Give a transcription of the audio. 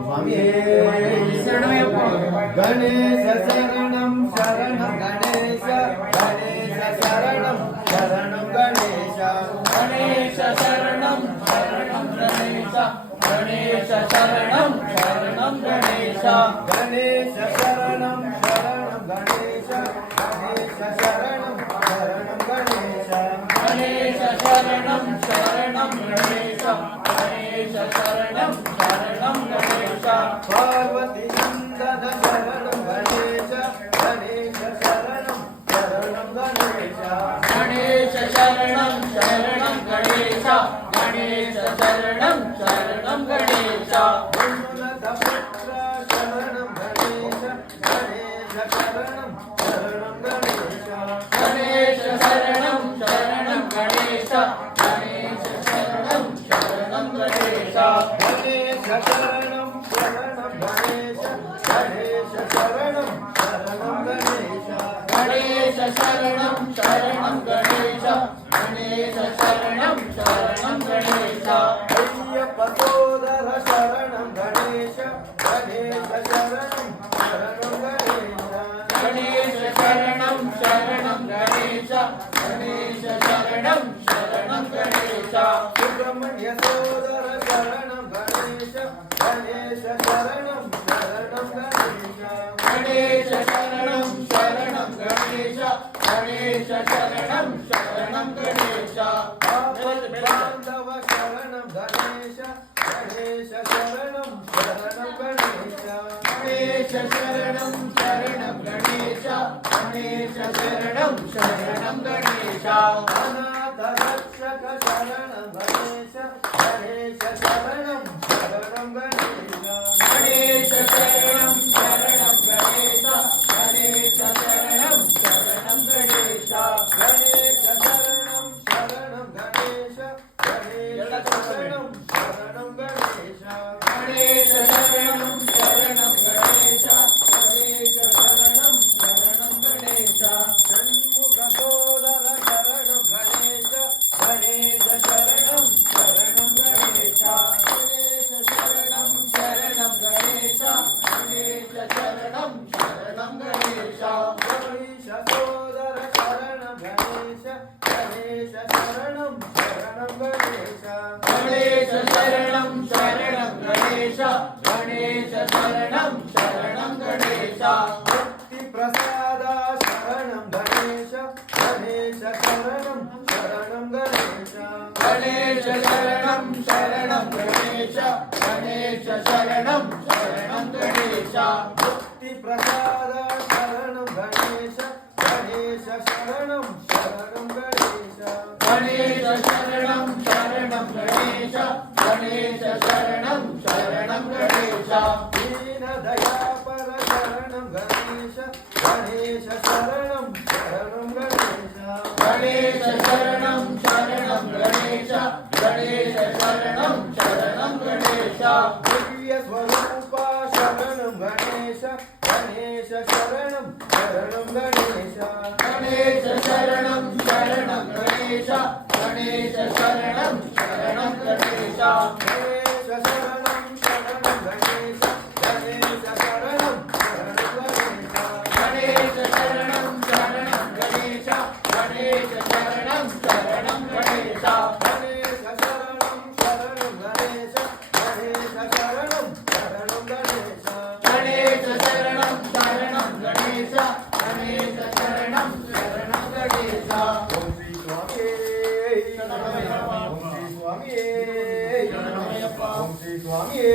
స్వామియే గణేశ శరణం శరణం గణేశ గణేశ శరణం శరణం గణేశ గణేశ శరణం శరణం గణేశ గణేశ శరణం శరణం గణేశ గణేశ శరణం శరణం గణేశ గణేశ శరణం శరణం గణేశ గణేశ శరణం శరణం గణేశ గణేశ శరణం శరణం గణేశ పార్వతీ నందన శరణం గణేశ గణేశ శరణం శరణం గణేశ గణేశ శరణం శరణం గణేశ గణేశ శరణం శరణం గణేశ ఉన్నత పుత్ర శరణం గణేశ గణేశ శరణం శరణం గణేశ గణేశ శరణం శరణం గణేశ గణేశ శరణం శరణం గణేశ గణేశ శరణం శరణం గణేశ గణేశ శరణం శరణం గణేశ గణేశ శరణం శరణం గణేశ గణేశ శరణం శరణం గణేశ అయ్యప్ప సోదర శరణం గణేశ గణేశ శరణం శరణం గణేశ గణేశ శరణం శరణం గణేశ గణేశ శరణం శరణం గణేశ సుబ్రహ్మణ్య సోదర శరణం గణేశ గణేశ శరణం శరణం గణేశ గణేశ శరణం శరణం గణేశ గణేశ శరణం శరణం గణేశ బాంధవ శరణం గణేశ గణేశ శరణం శరణం గణేశ గణేశ శరణం శరణం గణేశ గణేశ శరణం శరణం గణేశ అనాథ రక్షక శరణం గణేశ గణేశ శరణం శరణం గణేశ గణేశ శరణం శరణం గణేశ గణేశ శరణం శరణం గణేశ గణేశ శరణం శరణం గణేశ గణేశ శరణం శరణం గణేశ గణేశ శరణం శరణం గణేశ గణేశ శరణం శరణం గణేశ షణ్ముఖ సోదర శరణం గణేశ గణేశ శరణం శరణం గణేశ గణేశ శరణం శరణం గణేశ గణేశ శరణం శరణం గణేశ గణేశ సోదర శరణం గణేశ గణేశ శరణం శరణం గణేశ గణేశ శరణం శరణం గణేశ గణేశ శరణం శరణం గణేశ భక్తి ప్రసాద శరణం గణేశ గణేశ శరణం శరణం గణేశ గణేశ శరణం శరణం గణేశ గణేశ శరణం శరణం గణేశ భక్తి ప్రసాద శరణం గణేశ గణేశ శరణం శరణం గణేశ గణేశ శరణం శరణం గణేశ గణేశ శరణం శరణం గణేశ దీన దయాపర శరణం గణేశ గణేశ శరణం శరణం గణేశ గణేశ శరణం శరణం గణేశ గణేశ శరణం శరణం గణేశ దివ్య స్వరూప శరణం గణేశ గణేశ శరణం శరణం గణేశ గణేశ శరణం శరణం గణేశ గణేశ శరణం శరణం గణేశ గణేశ శరణం శరణం గణేశ గణేశ శరణం శరణం గణేశ గణేశ శరణం శరణం గణేశ గణేశ శరణం శరణం గణేశ గణేశ శరణం శరణం గణేశ గణేశ శరణం శరణం గణేశ గణేశ శరణం శరణం గణేశ గణేశ శరణం శరణం గణేశ ఓం శ్రీ స్వామియే ఓం శ్రీ స్వామియే ఓం శ్రీ స్వామియే